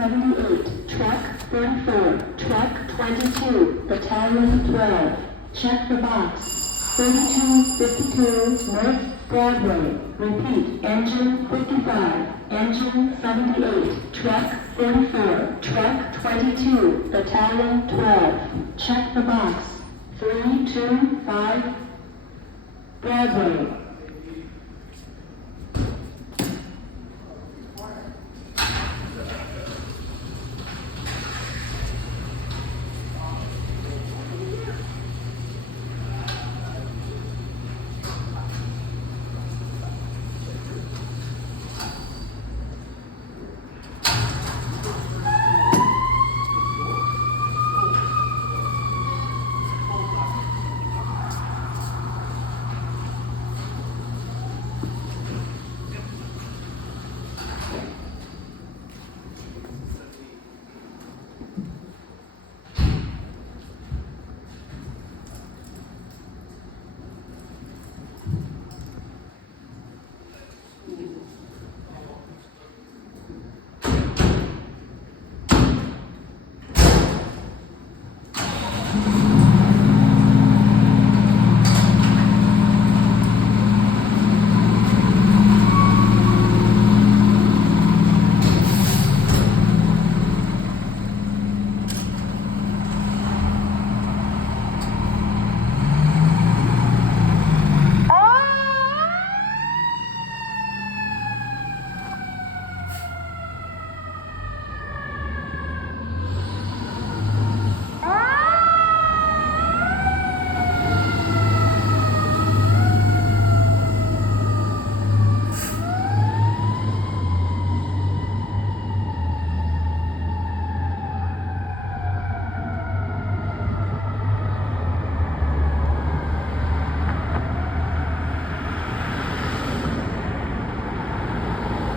78, truck 34, truck 22, Battalion 12. Check the box. 3252 North Broadway. Repeat, engine 55, engine 78, truck 44, truck 22, Battalion 12. Check the box. 325 Broadway.